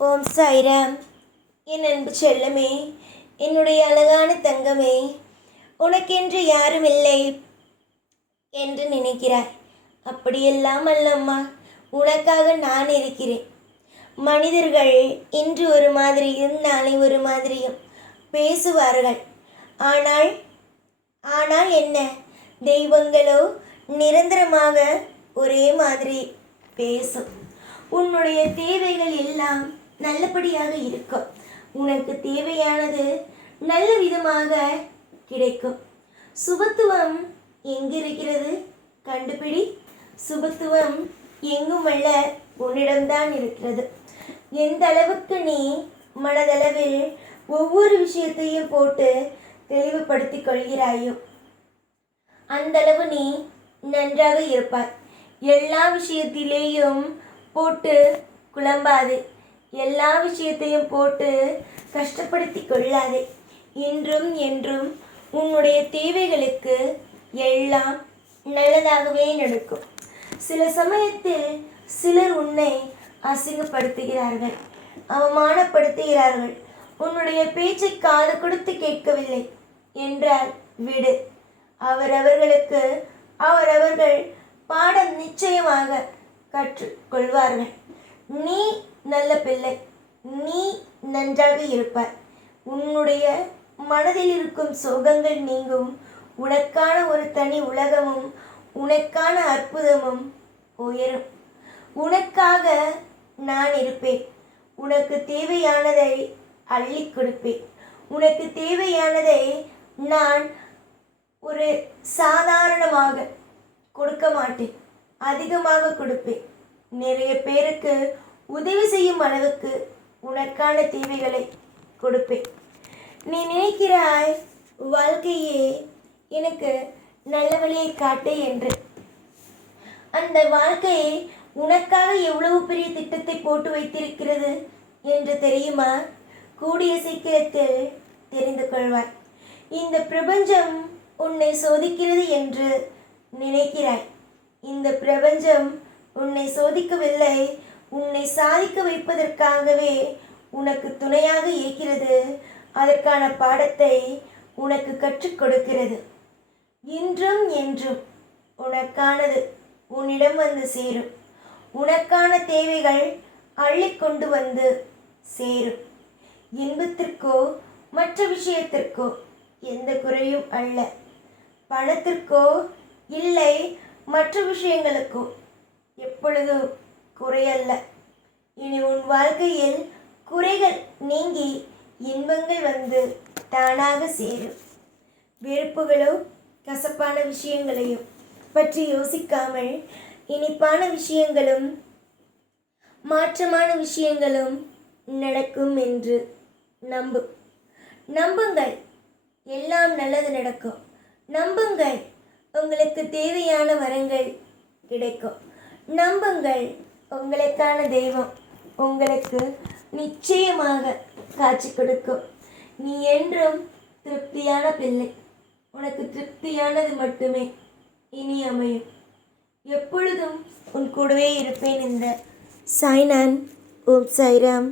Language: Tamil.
ஓம் சாய்ராம். என் அன்பு செல்லமே, என்னுடைய அழகான தங்கமே, உனக்கென்று யாரும் இல்லை என்று நினைக்கிறாய். அப்படியெல்லாம் அல்லம்மா, உனக்காக நான் இருக்கிறேன். மனிதர்கள் இன்று ஒரு மாதிரியும் நாளை ஒரு மாதிரியும் பேசுவார்கள். ஆனால் ஆனால் என்ன, தெய்வங்களோ நிரந்தரமாக ஒரே மாதிரி பேசும். உன்னுடைய தேவைகள் எல்லாம் நல்லபடியாக இருக்கும். உனக்கு தேவையானது நல்ல விதமாக கிடைக்கும். சுபத்துவம் எங்கிருக்கிறது கண்டுபிடி. சுபத்துவம் எங்கும் அல்ல, உன்னிடம்தான் இருக்கிறது. எந்த அளவுக்கு நீ மனதளவில் ஒவ்வொரு விஷயத்தையும் போட்டு தெளிவுபடுத்திக் கொள்கிறாயோ அந்த அளவு நீ நன்றாக இருப்பாய். எல்லா விஷயத்திலேயும் போட்டு குழம்பாதே, எல்லா விஷயத்தையும் போட்டு கஷ்டப்படுத்தி கொள்ளாதே. இன்றும் என்றும் உன்னுடைய தேவைகளுக்கு எல்லாம் நல்லதாகவே நடக்கும். சில சமயத்தில் சிலர் உன்னை அசிங்கப்படுத்துகிறார்கள், அவமானப்படுத்துகிறார்கள். உன்னுடைய பேச்சை காது கொடுத்து கேட்கவில்லை என்றால் விடு. அவரவர்களுக்கு அவரவர்கள் பாடம் நிச்சயமாக கற்றுக்கொள்வார்கள். நீ நல்ல பிள்ளை, நீ நன்றாக இருப்பாய். உன்னுடைய மனதில் இருக்கும் சோகங்கள் நீங்கும். உனக்கான ஒரு தனி உலகமும் உனக்கான அற்புதமும் உயரும். உனக்காக நான் இருப்பேன். உனக்கு தேவையானதை அள்ளி கொடுப்பேன். உனக்கு தேவையானதை நான் ஒரு சாதாரணமாக கொடுக்க மாட்டேன், அதிகமாக கொடுப்பேன். நிறைய பேருக்கு உதவி செய்யும் அளவுக்கு உனக்கான தேவைகளை கொடுப்பேன். நீ நினைக்கிறாய் வாழ்க்கையே எனக்கு நல்ல வழியை காட்டு என்று. அந்த வாழ்க்கையை உனக்காக எவ்வளவு பெரிய திட்டத்தை போட்டு வைத்திருக்கிறது என்று தெரியுமா? கூடிய சீக்கிரத்தில் தெரிந்து கொள்வாய். இந்த பிரபஞ்சம் உன்னை சோதிக்கிறது என்று நினைக்கிறாய். இந்த பிரபஞ்சம் உன்னை சோதிக்கவில்லை, உன்னை சாதிக்க வைப்பதற்காகவே உனக்கு துணையாக இருக்கிறது. அதற்கான பாடத்தை உனக்கு கற்றுக் கொடுக்கிறது. இன்றும் என்றும் உனக்கானது உன்னிடம் வந்து சேரும். உனக்கான தேவைகள் அள்ளி கொண்டு வந்து சேரும். இன்பத்திற்கோ மற்ற விஷயத்திற்கோ எந்த குறையும் அல்ல. பணத்திற்கோ இல்லை மற்ற விஷயங்களுக்கோ எப்பொழுதும் குறையல்ல. இனி உன் வாழ்க்கையில் குறைகள் நீங்கி இன்பங்கள் வந்து தானாக சேரும். வெறுப்புகளோ கசப்பான விஷயங்களையும் பற்றி யோசிக்காமல் இனிப்பான விஷயங்களும் மாற்றமான விஷயங்களும் நடக்கும் என்று நம்புங்கள். எல்லாம் நல்லது நடக்கும். நம்புங்கள், உங்களுக்கு தேவையான வரங்கள் கிடைக்கும். நம்புங்கள், உங்களுக்கான தெய்வம் உங்களுக்கு நிச்சயமாக காட்சி கொடுக்கும். நீ என்றும் திருப்தியான பிள்ளை. உனக்கு திருப்தியானது மட்டுமே இனி அமையும். எப்பொழுதும் உன் கூடவே இருப்பேன். இந்த சாய்நான். ஓம் சாய்ராம்.